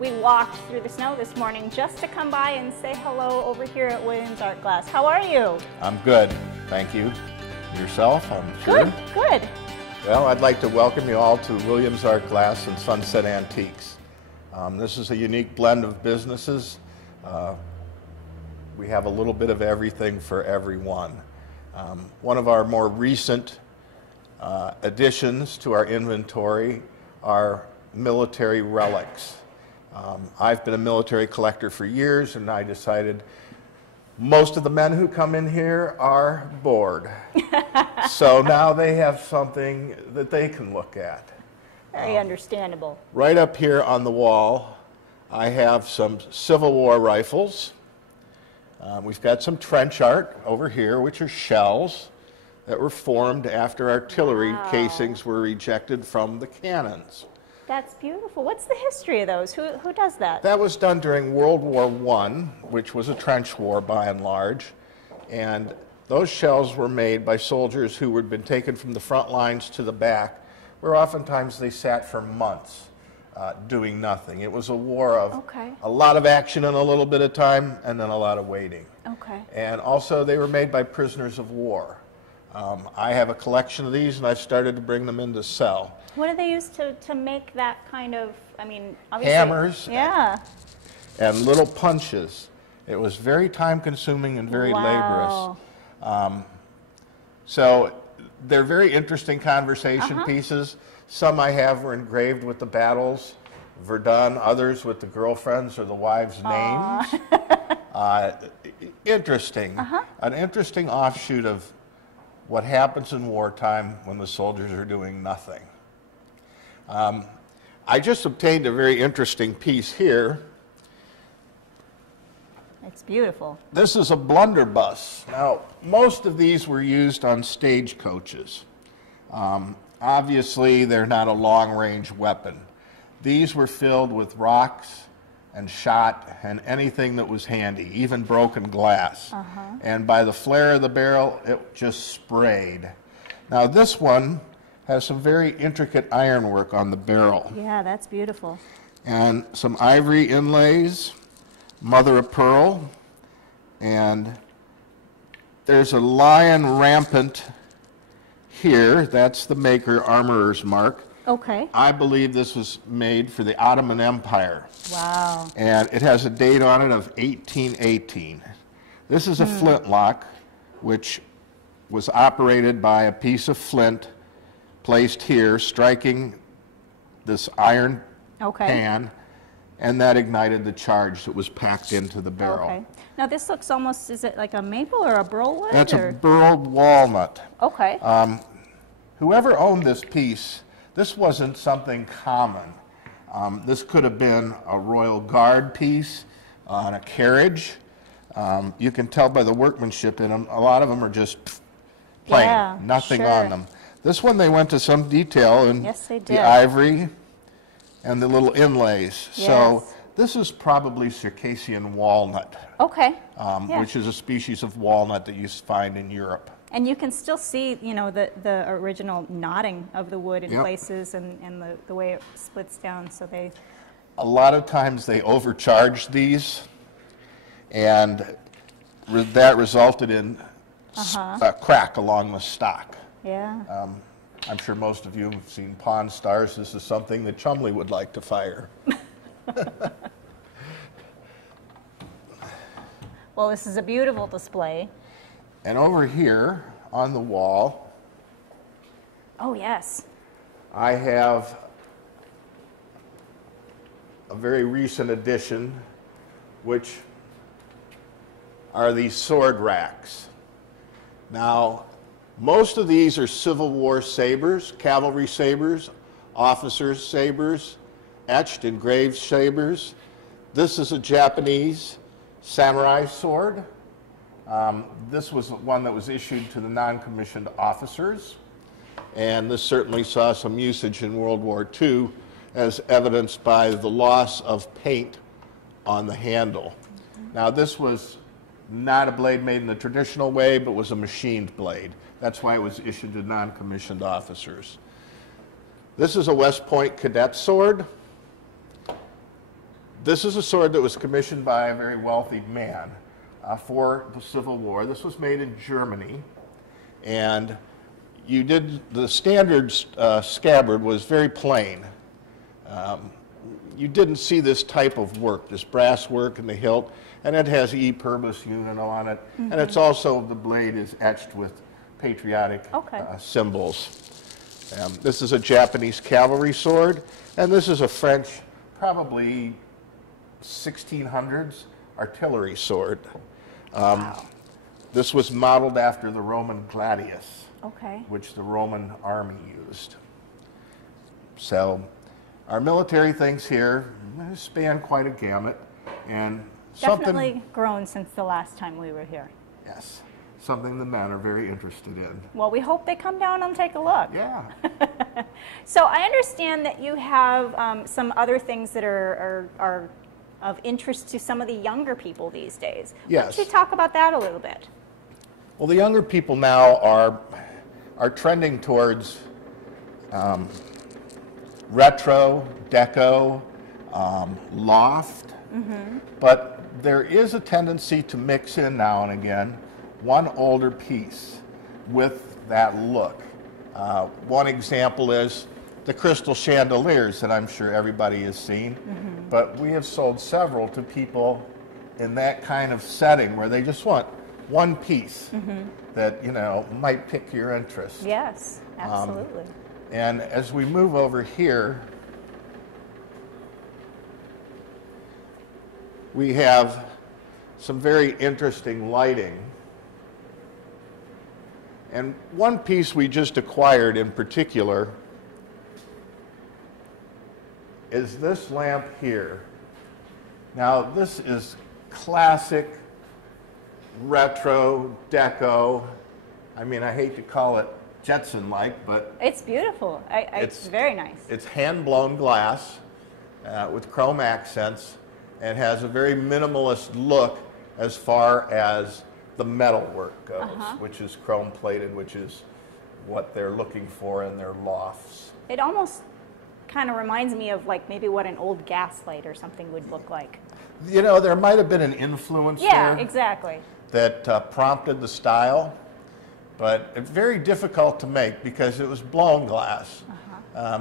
We walked through the snow this morning just to come by and say hello over here at Williams Art Glass. How are you? I'm good, thank you. Yourself, I'm sure? Good, good. Well, I'd like to welcome you all to Williams Art Glass and Sunset Antiques. This is a unique blend of businesses. We have a little bit of everything for everyone. One of our more recent additions to our inventory are military relics. I've been a military collector for years, and I decided most of the men who come in here are bored. So now they have something that they can look at. Very understandable. Right up here on the wall, I have some Civil War rifles. We've got some trench art over here, which are shells that were formed after artillery casings were ejected from the cannons. That's beautiful. What's the history of those? Who does that? That was done during World War I, which was a trench war by and large. And those shells were made by soldiers who had been taken from the front lines to the back, where oftentimes they sat for months doing nothing. It was a war of a lot of action in a little bit of time, and then a lot of waiting. And also they were made by prisoners of war. I have a collection of these, and I've started to bring them in to sell. What do they use to make that kind of, I mean, obviously... Hammers. Yeah. And little punches. It was very time-consuming and very laborious. So they're very interesting conversation pieces. Some I have were engraved with the battles, Verdun, others with the girlfriends or the wives' names. Interesting. An interesting offshoot of what happens in wartime when the soldiers are doing nothing. I just obtained a very interesting piece here. It's beautiful. This is a blunderbuss. Now, most of these were used on stagecoaches. Obviously, they're not a long-range weapon. These were filled with rocks and shot and anything that was handy, even broken glass. And by the flare of the barrel, it just sprayed. Now, this one has some very intricate ironwork on the barrel. Yeah, that's beautiful. And some ivory inlays, mother of pearl, and there's a lion rampant here. That's the maker, armorer's mark. I believe this was made for the Ottoman Empire. Wow. And it has a date on it of 1818. This is a flintlock, which was operated by a piece of flint placed here, striking this iron pan, and that ignited the charge that was packed into the barrel. Now this looks almost, is it like a maple or a burl wood? That's a burled walnut. Whoever owned this piece, this wasn't something common. This could have been a Royal Guard piece on a carriage. You can tell by the workmanship in them, a lot of them are just plain, nothing on them. This one they went to some detail in the ivory and the little inlays. So this is probably Circassian walnut, which is a species of walnut that you find in Europe. And you can still see, you know, the original knotting of the wood in places and the way it splits down. So they... A lot of times they overcharged these, and that resulted in a crack along the stock. I'm sure most of you have seen Pawn Stars. This is something that Chumley would like to fire. Well, this is a beautiful display. And over here on the wall, I have a very recent addition, which are these sword racks. Now, most of these are Civil War sabers, cavalry sabers, officers' sabers, etched, engraved sabers. This is a Japanese samurai sword. This was one that was issued to the non-commissioned officers, and this certainly saw some usage in World War II, as evidenced by the loss of paint on the handle. Now, this was not a blade made in the traditional way, but was a machined blade. That's why it was issued to non-commissioned officers. This is a West Point cadet sword. This is a sword that was commissioned by a very wealthy man for the Civil War. This was made in Germany, and the standard scabbard was very plain. You didn't see this type of work, this brass work in the hilt, and it has E Pluribus Unum on it, and it's also, the blade is etched with patriotic symbols. This is a Japanese cavalry sword, and this is a French, probably 1600s artillery sword. Wow. This was modeled after the Roman gladius, which the Roman army used. So our military things here span quite a gamut, and definitely grown since the last time we were here. Yes, something the men are very interested in. Well, we hope they come down and take a look. Yeah. So I understand that you have some other things that are of interest to some of the younger people these days. Yes. Why don't you talk about that a little bit? Well, the younger people now are trending towards retro, deco, loft, but there is a tendency to mix in now and again one older piece with that look. One example is the crystal chandeliers that I'm sure everybody has seen, but we have sold several to people in that kind of setting where they just want one piece that, you know, might pick your interest. Yes, absolutely. And as we move over here, we have some very interesting lighting. And one piece we just acquired in particular is this lamp here. Now, this is classic, retro, deco. I mean, I hate to call it Jetson-like, but it's beautiful. It's very nice. It's hand-blown glass with chrome accents, and has a very minimalist look as far as the metal work goes, which is chrome-plated, which is what they're looking for in their lofts. It almost kind of reminds me of like maybe what an old gas light or something would look like. You know, there might have been an influence Yeah, there exactly. that prompted the style, but it's very difficult to make because it was blown glass.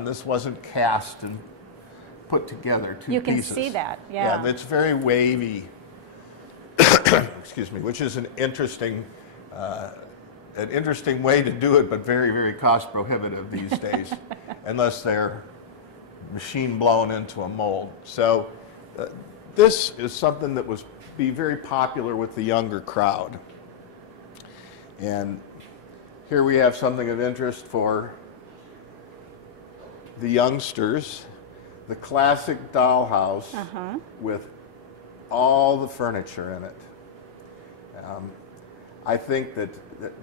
This wasn't cast and put together, two pieces. You can see that, yeah. Yeah, it's very wavy, excuse me, which is an interesting way to do it, but very, very cost prohibitive these days, unless they're machine blown into a mold. So this is something that was be very popular with the younger crowd. And here we have something of interest for the youngsters, the classic dollhouse with all the furniture in it. I think that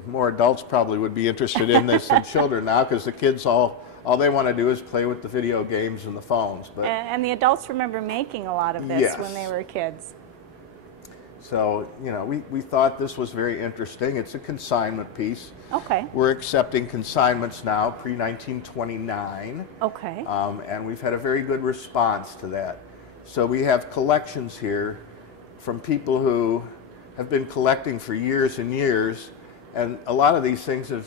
more adults probably would be interested in this than children now, because the kids all they want to do is play with the video games and the phones. But and the adults remember making a lot of this when they were kids. So, you know, we thought this was very interesting. It's a consignment piece. Okay. We're accepting consignments now, pre-1929. Okay. And we've had a very good response to that. So we have collections here from people who have been collecting for years and years, and a lot of these things have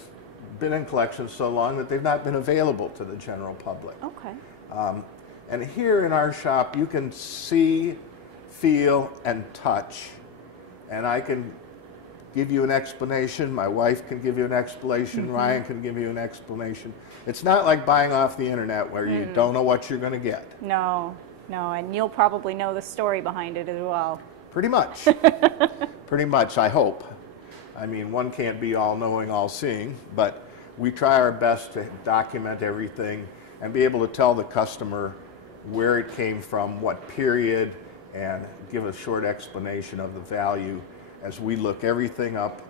been in collections so long that they've not been available to the general public. Okay. And here in our shop, you can see, feel, and touch. And I can give you an explanation. My wife can give you an explanation. Ryan can give you an explanation. It's not like buying off the internet where you don't know what you're going to get. No, and you'll probably know the story behind it as well. Pretty much. Pretty much, I hope. I mean, one can't be all-knowing, all-seeing, but we try our best to document everything and be able to tell the customer where it came from, what period, and give a short explanation of the value as we look everything up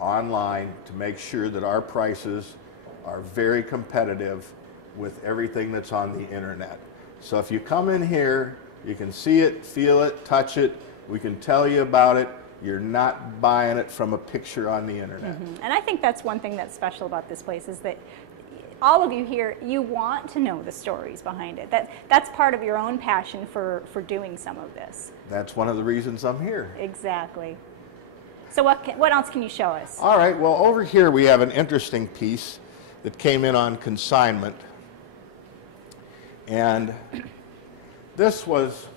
online to make sure that our prices are very competitive with everything that's on the internet. So if you come in here, you can see it, feel it, touch it, we can tell you about it. You're not buying it from a picture on the internet. And I think that's one thing that's special about this place is that all of you here, you want to know the stories behind it. That's part of your own passion for doing some of this. That's one of the reasons I'm here. Exactly. So what else can you show us? All right, well, over here we have an interesting piece that came in on consignment. And this was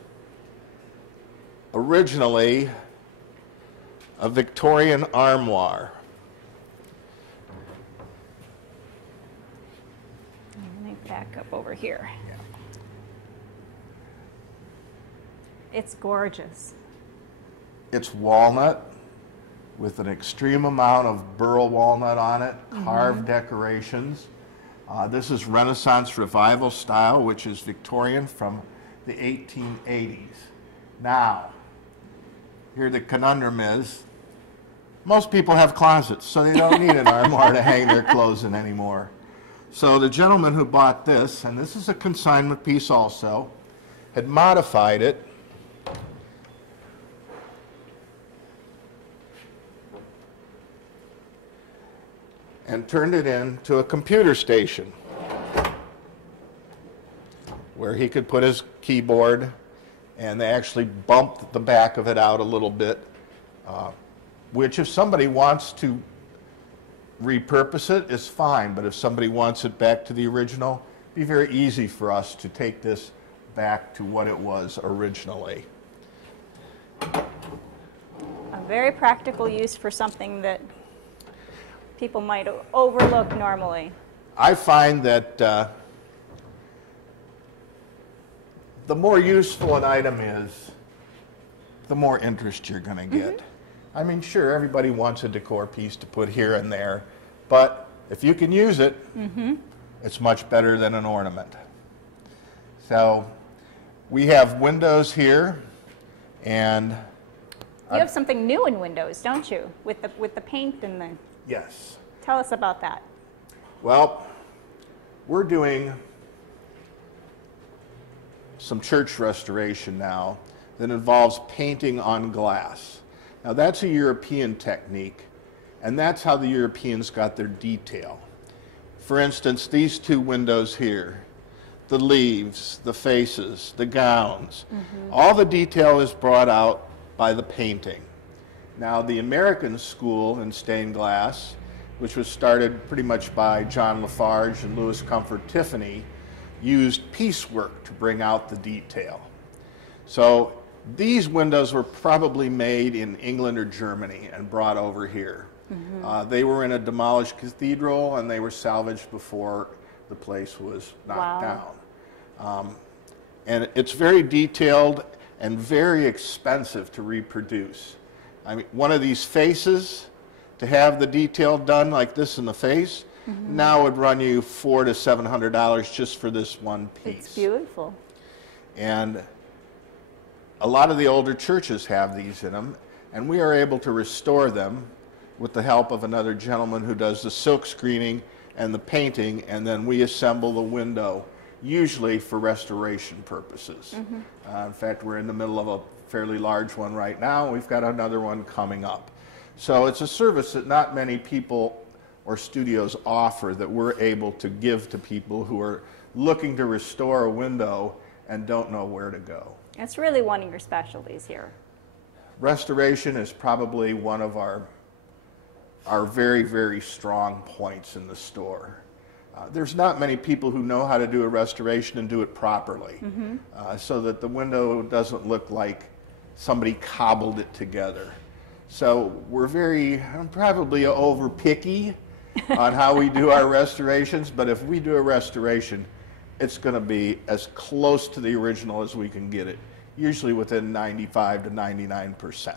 originally a Victorian armoire. Let me back up over here. Yeah. It's gorgeous. It's walnut with an extreme amount of burl walnut on it, carved decorations. This is Renaissance Revival style, which is Victorian from the 1880s. Now, here the conundrum is, most people have closets, so they don't need an armoire to hang their clothes in anymore. So the gentleman who bought this, and this is a consignment piece also, had modified it and turned it into a computer station where he could put his keyboard, and they actually bumped the back of it out a little bit, which if somebody wants to repurpose it is fine, but if somebody wants it back to the original, it'd be very easy for us to take this back to what it was originally. A very practical use for something that people might overlook normally. I find that the more useful an item is, the more interest you're going to get. I mean, sure, everybody wants a decor piece to put here and there, but if you can use it, it's much better than an ornament. So we have windows here, and you have something new in windows, don't you? With the paint and the... yes. Tell us about that. Well, we're doing some church restoration now that involves painting on glass. Now that's a European technique, and that's how the Europeans got their detail. For instance, these two windows here, the leaves, the faces, the gowns, all the detail is brought out by the painting. Now the American school in stained glass, which was started pretty much by John Lafarge and Louis Comfort Tiffany, used piecework to bring out the detail. So these windows were probably made in England or Germany and brought over here. They were in a demolished cathedral, and they were salvaged before the place was knocked down. And it's very detailed and very expensive to reproduce. I mean, one of these faces, to have the detail done like this in the face, now would run you $400 to $700 just for this one piece. It's beautiful. And a lot of the older churches have these in them, and we are able to restore them with the help of another gentleman who does the silk screening and the painting, and then we assemble the window, usually for restoration purposes. In fact, we're in the middle of a fairly large one right now. We've got another one coming up. So it's a service that not many people or studios offer that we're able to give to people who are looking to restore a window and don't know where to go. It's really one of your specialties here. Restoration is probably one of our very, very strong points in the store. There's not many people who know how to do a restoration and do it properly, so that the window doesn't look like somebody cobbled it together. So we're probably over picky on how we do our restorations, but if we do a restoration, it's going to be as close to the original as we can get it, usually within 95 to 99%.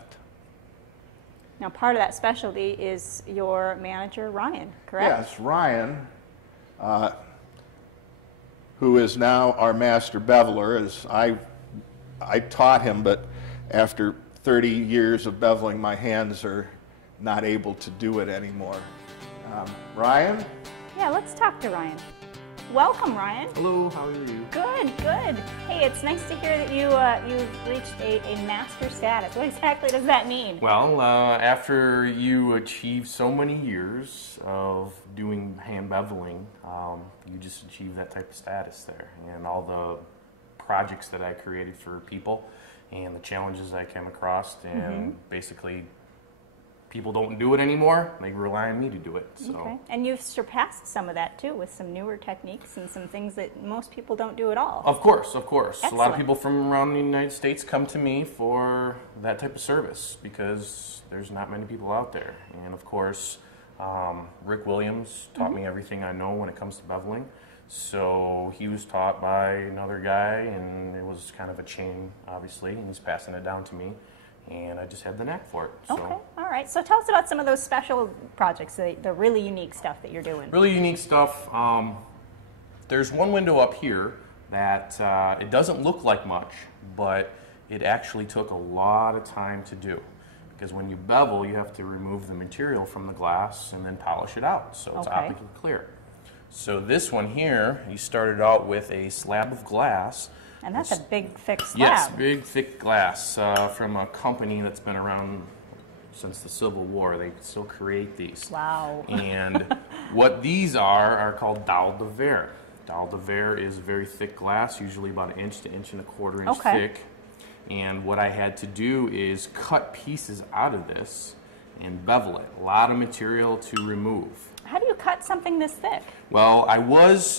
Now, part of that specialty is your manager, Ryan, correct? Yes, Ryan, who is now our master beveler, as I taught him, but after 30 years of beveling, my hands are not able to do it anymore. Ryan? Yeah, let's talk to Ryan. Welcome, Ryan. Hello, how are you? Good, good. Hey, it's nice to hear that you've reached a master status. What exactly does that mean? Well, after you achieve so many years of doing hand beveling, you just achieve that type of status there. And all the projects that I created for people and the challenges I came across, and basically people don't do it anymore. They rely on me to do it. So. Okay. And you've surpassed some of that too with some newer techniques and some things that most people don't do at all. Of course, of course. Excellent. A lot of people from around the United States come to me for that type of service because there's not many people out there. And of course, Rick Williams taught me everything I know when it comes to beveling. So he was taught by another guy, and it was kind of a chain, obviously, and he's passing it down to me. And I just had the knack for it. So. Okay, all right. So tell us about some of those special projects, the really unique stuff that you're doing. Really unique stuff. There's one window up here that it doesn't look like much, but it actually took a lot of time to do. Because when you bevel, you have to remove the material from the glass and then polish it out so it's optically clear. So this one here, you started out with a slab of glass. And that's a big, thick slab. Yes, big, thick glass from a company that's been around since the Civil War. They still create these. Wow. And what these are called dalle de verre. Dalle de verre is very thick glass, usually about 1 inch to 1.25 inch thick. And what I had to do is cut pieces out of this and bevel it. A lot of material to remove. How do you cut something this thick? Well, I was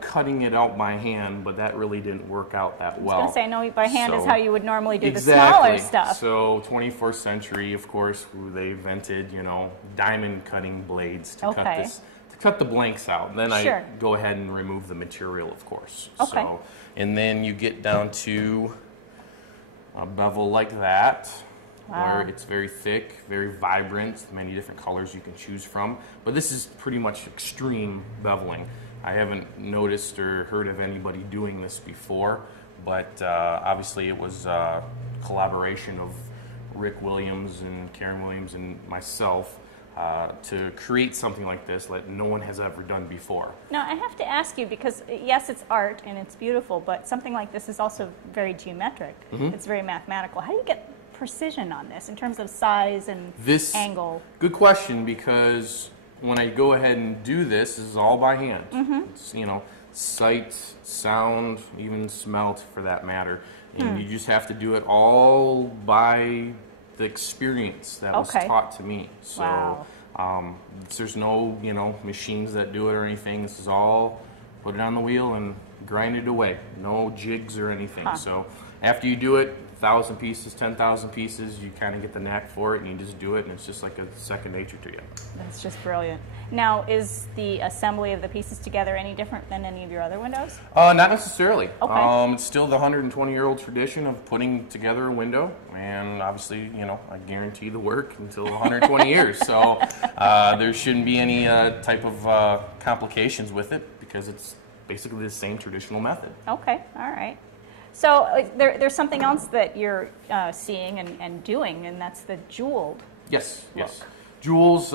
cutting it out by hand, but that really didn't work out that well. I was going to say, no, by hand is how you would normally do exactly. the smaller stuff. So 21st century, of course, they invented, you know, diamond cutting blades to cut this, to cut the blanks out. Then I go ahead and remove the material, of course. Okay. So, and then you get down to a bevel like that. Wow. Where it's very thick, very vibrant, many different colors you can choose from. But this is pretty much extreme beveling. I haven't noticed or heard of anybody doing this before, but obviously it was a collaboration of Rick Williams and Karen Williams and myself to create something like this that no one has ever done before. Now, I have to ask you, because yes, it's art and it's beautiful, but something like this is also very geometric. It's very mathematical. How do you get precision on this in terms of size and angle? Good question, because when I go ahead and do this is all by hand. It's, you know, sight, sound, even smell for that matter. And you just have to do it all by the experience that was taught to me. So there's no, you know, machines that do it or anything. This is all put it on the wheel and grind it away. No jigs or anything. So after you do it, 1,000 pieces, 10,000 pieces, you kind of get the knack for it and you just do it, and it's just like a second nature to you. That's just brilliant. Now, is the assembly of the pieces together any different than any of your other windows? Not necessarily. It's still the 120-year-old tradition of putting together a window, and obviously, you know, I guarantee the work until 120 years. So there shouldn't be any type of complications with it because it's basically the same traditional method. Okay, all right. So there's something else that you're seeing and doing, and that's the jeweled look. Yes. Jewels,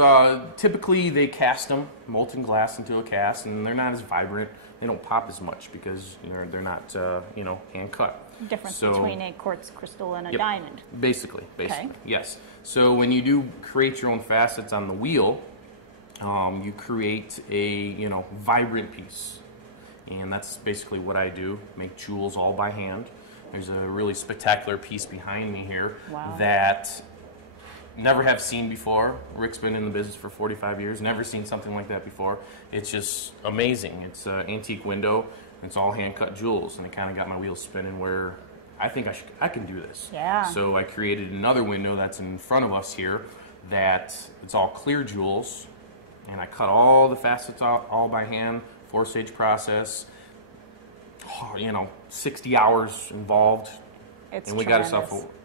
typically they cast them, molten glass into a cast, and they're not as vibrant. They don't pop as much because they're not, you know, hand cut. Difference between a quartz crystal and a diamond. Basically, yes. So when you do create your own facets on the wheel, you create a, you know, vibrant piece. And that's basically what I do, make jewels all by hand. There's a really spectacular piece behind me here that never have seen before. Rick's been in the business for 45 years, never seen something like that before. It's just amazing. It's an antique window, and it's all hand-cut jewels, and it kind of got my wheels spinning where I think I can do this. Yeah. So I created another window that's in front of us here that it's all clear jewels, and I cut all the facets out all by hand. 4-stage process, you know, 60 hours involved, and we got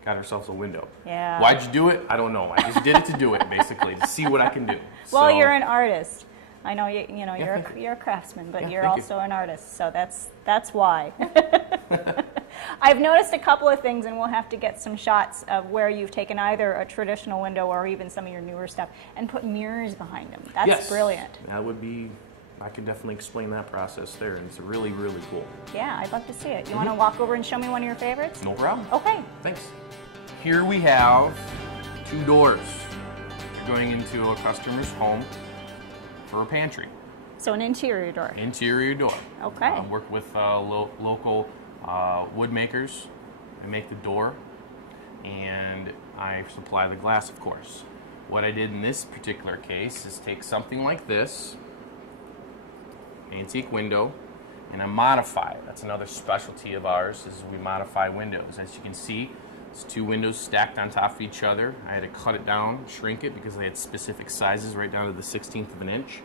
ourselves a window. Yeah. Why'd you do it? I don't know. I just did it to do it, basically, to see what I can do. Well, you're an artist. I know you know you're a craftsman, but you're also an artist, so that's why. I've noticed a couple of things, and we'll have to get some shots of where you've taken either a traditional window or even some of your newer stuff and put mirrors behind them. That's brilliant. That would be I can definitely explain that process there, and it's really, really cool. Yeah, I'd love to see it. You want to walk over and show me one of your favorites? No problem. Okay. Thanks. Here we have 2 doors. You're going into a customer's home for a pantry. So an interior door. Interior door. Okay. Work with local wood makers. I make the door, and I supply the glass, of course. What I did in this particular case is take something like this, antique window, and I modify it. That's another specialty of ours, is we modify windows. As you can see, it's 2 windows stacked on top of each other. I had to cut it down, shrink it, because they had specific sizes right down to the 1/16 of an inch.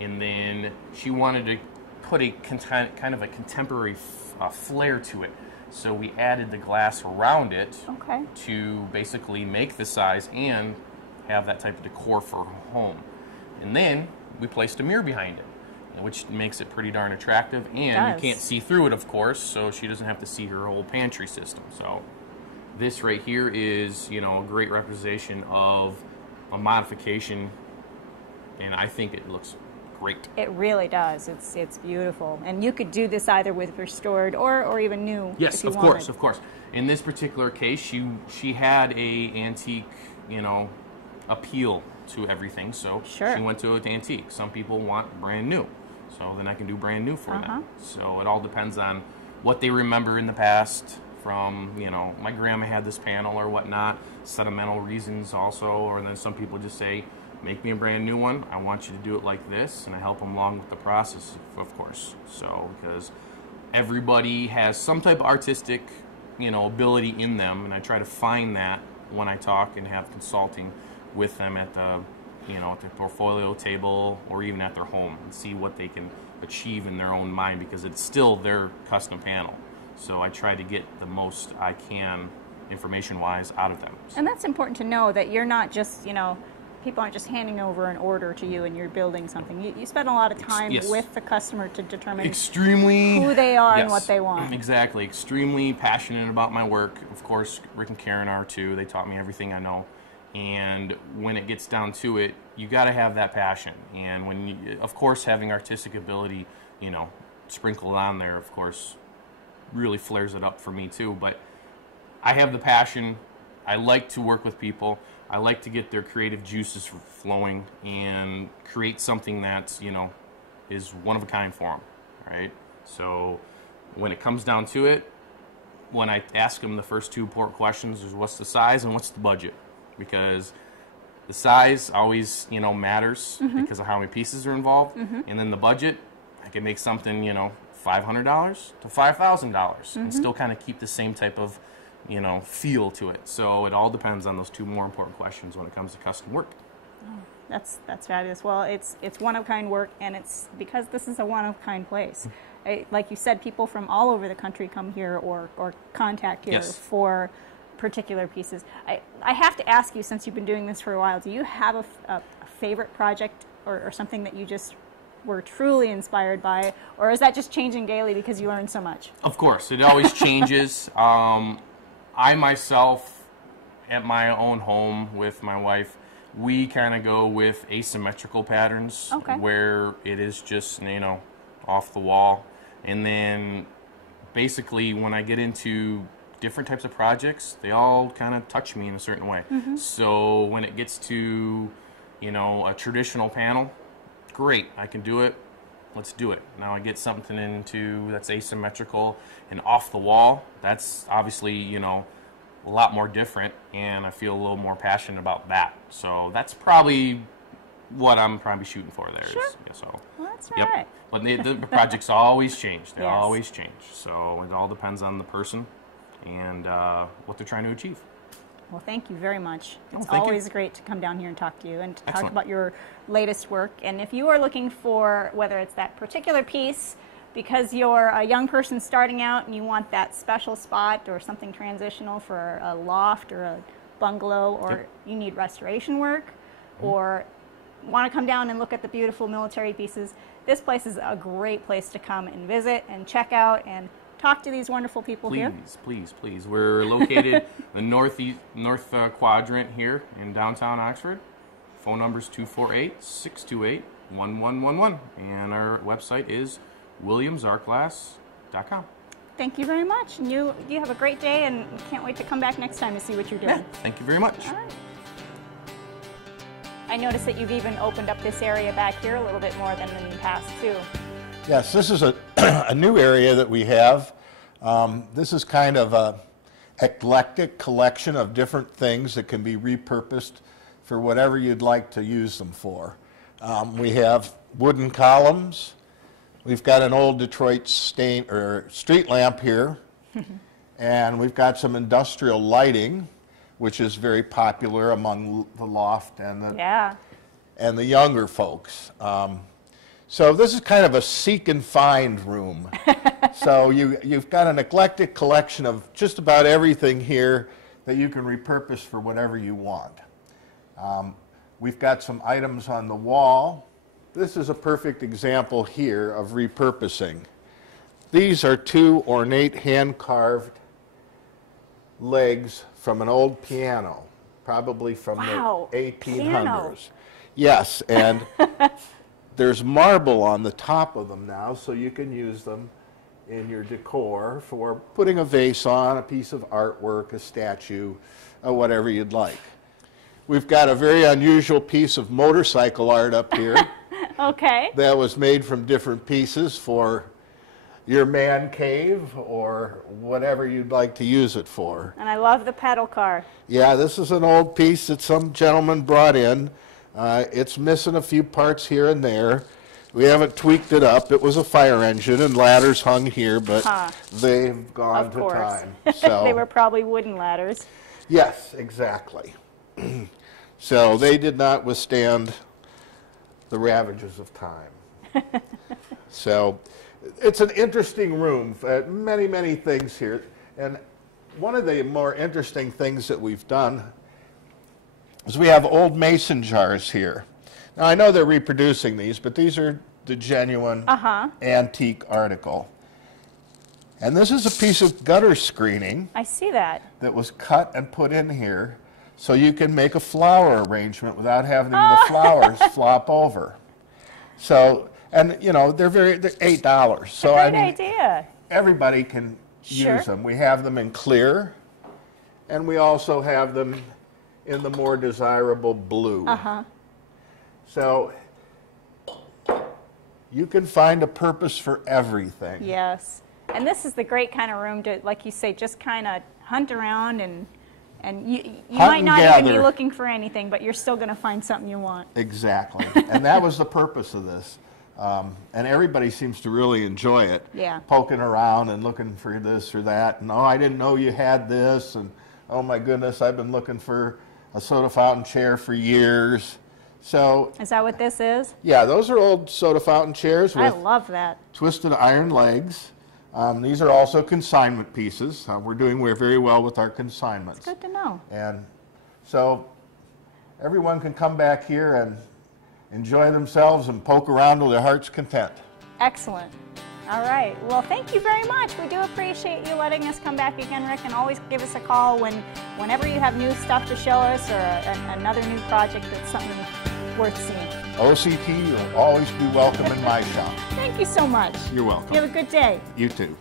And then she wanted to put a kind of a contemporary flair to it. So we added the glass around it to basically make the size and have that type of decor for her home. And then we placed a mirror behind it, which makes it pretty darn attractive. And you can't see through it, of course, so she doesn't have to see her whole pantry system. So this right here is, you know, a great representation of a modification, and I think it looks great. It really does. It's beautiful. And you could do this either with restored or even new. Yes, if you of wanted. course, of course. In this particular case, she had a antique, you know, appeal to everything, so she went to an antique. Some people want brand new, so then I can do brand new for them. So it all depends on what they remember in the past from, you know, my grandma had this panel or whatnot, sentimental reasons also, or then some people just say, make me a brand new one, I want you to do it like this, and I help them along with the process, of course. So, because everybody has some type of artistic, you know, ability in them, and I try to find that when I talk and have consulting with them at the, you know, at the portfolio table or even at their home, and see what they can achieve in their own mind, because it's still their custom panel. So I try to get the most I can information-wise out of them. And that's important to know, that you're not just, you know, people aren't just handing over an order to you and you're building something. You spend a lot of time with the customer to determine who they are and what they want. Exactly. Extremely passionate about my work. Of course, Rick and Karen are too. They taught me everything I know. And when it gets down to it, you got to have that passion. And when you, of course, having artistic ability, you know, sprinkled on there, of course, really flares it up for me too. But I have the passion. I like to work with people. I like to get their creative juices flowing and create something that, you know, is one of a kind for them, right? So when it comes down to it, when I ask them the first 2 important questions is what's the size and what's the budget? Because the size always, you know, matters because of how many pieces are involved. And then the budget, I can make something, you know, $500 to $5,000 and still kind of keep the same type of, you know, feel to it. So it all depends on those 2 more important questions when it comes to custom work. Oh, that's fabulous. Well, it's one-of-kind work, and it's because this is a one-of-kind place. Like you said, people from all over the country come here or contact here for particular pieces. I have to ask you, since you've been doing this for a while, do you have a favorite project or something that you just were truly inspired by, or is that just changing daily because you learn so much? Of course, it always changes. I myself, at my own home with my wife, we kind of go with asymmetrical patterns where it is just, you know, off the wall. And then basically when I get into different types of projects, they all kind of touch me in a certain way. So when it gets to, you know, a traditional panel, great, I can do it. Let's do it. Now I get something into that's asymmetrical and off the wall. That's obviously, you know, a lot more different, and I feel a little more passionate about that. So that's probably what I'm probably shooting for there. Sure. So, well, that's right. But the projects always change. They always change. So it all depends on the person and what they're trying to achieve. Well, thank you very much. It's always great to come down here and talk to you and to talk about your latest work. And if you are looking for, whether it's that particular piece, because you're a young person starting out and you want that special spot or something transitional for a loft or a bungalow, or you need restoration work, or want to come down and look at the beautiful military pieces, this place is a great place to come and visit and check out and talk to these wonderful people here. Please. We're located in the north quadrant here in downtown Oxford. Phone number is 248-628-0929. 1111. And our website is williamsartglass.com. Thank you very much. And you have a great day, and can't wait to come back next time to see what you're doing. Yeah, thank you very much. All right. I noticed that you've even opened up this area back here a little bit more than in the past, too. Yes, this is a, a new area that we have. This is kind of a eclectic collection of different things that can be repurposed for whatever you'd like to use them for. We have wooden columns. We've got an old Detroit street lamp here. And we've got some industrial lighting, which is very popular among the loft and the younger folks. So this is kind of a seek and find room. So you've got an eclectic collection of just about everything here that you can repurpose for whatever you want. We've got some items on the wall. This is a perfect example here of repurposing. These are two ornate hand-carved legs from an old piano, probably from the 1800s. Piano. Yes, and there's marble on the top of them now, so you can use them in your decor for putting a vase on, a piece of artwork, a statue, or whatever you'd like. We've got a very unusual piece of motorcycle art up here. Okay. That was made from different pieces for your man cave or whatever you'd like to use it for. And I love the pedal car. Yeah, this is an old piece that some gentleman brought in. It's missing a few parts here and there. We haven't tweaked it up. It was a fire engine and ladders hung here, but they've gone to time. So they were probably wooden ladders. yes, exactly. So they did not withstand the ravages of time. So it's an interesting room. Many, many things here. And one of the more interesting things that we've done is we have old mason jars here. Now, I know they're reproducing these, but these are the genuine antique article. And this is a piece of gutter screening. I see that. That was cut and put in here so you can make a flower arrangement without having the flowers flop over. So, and you know, they're $8. So Great idea. Everybody can use them. We have them in clear, and we also have them in the more desirable blue. So you can find a purpose for everything. Yes. And this is the great kind of room to, like you say, just kind of hunt around and you might not even be looking for anything, but you're still going to find something you want. Exactly. And that was the purpose of this. And everybody seems to really enjoy it. Yeah. Poking around and looking for this or that. And, oh, I didn't know you had this. And, oh, my goodness, I've been looking for a soda fountain chair for years. So, is that what this is? Yeah, those are old soda fountain chairs with I love that. Twisted iron legs. These are also consignment pieces. We're doing very well with our consignments. It's good to know. And so everyone can come back here and enjoy themselves and poke around to their heart's content. Excellent. All right. Well, thank you very much. We do appreciate you letting us come back again, Rick, and always give us a call whenever you have new stuff to show us or another new project that's something worth seeing. OCT will always be welcome in my shop. Thank you so much. You're welcome. You have a good day. You too.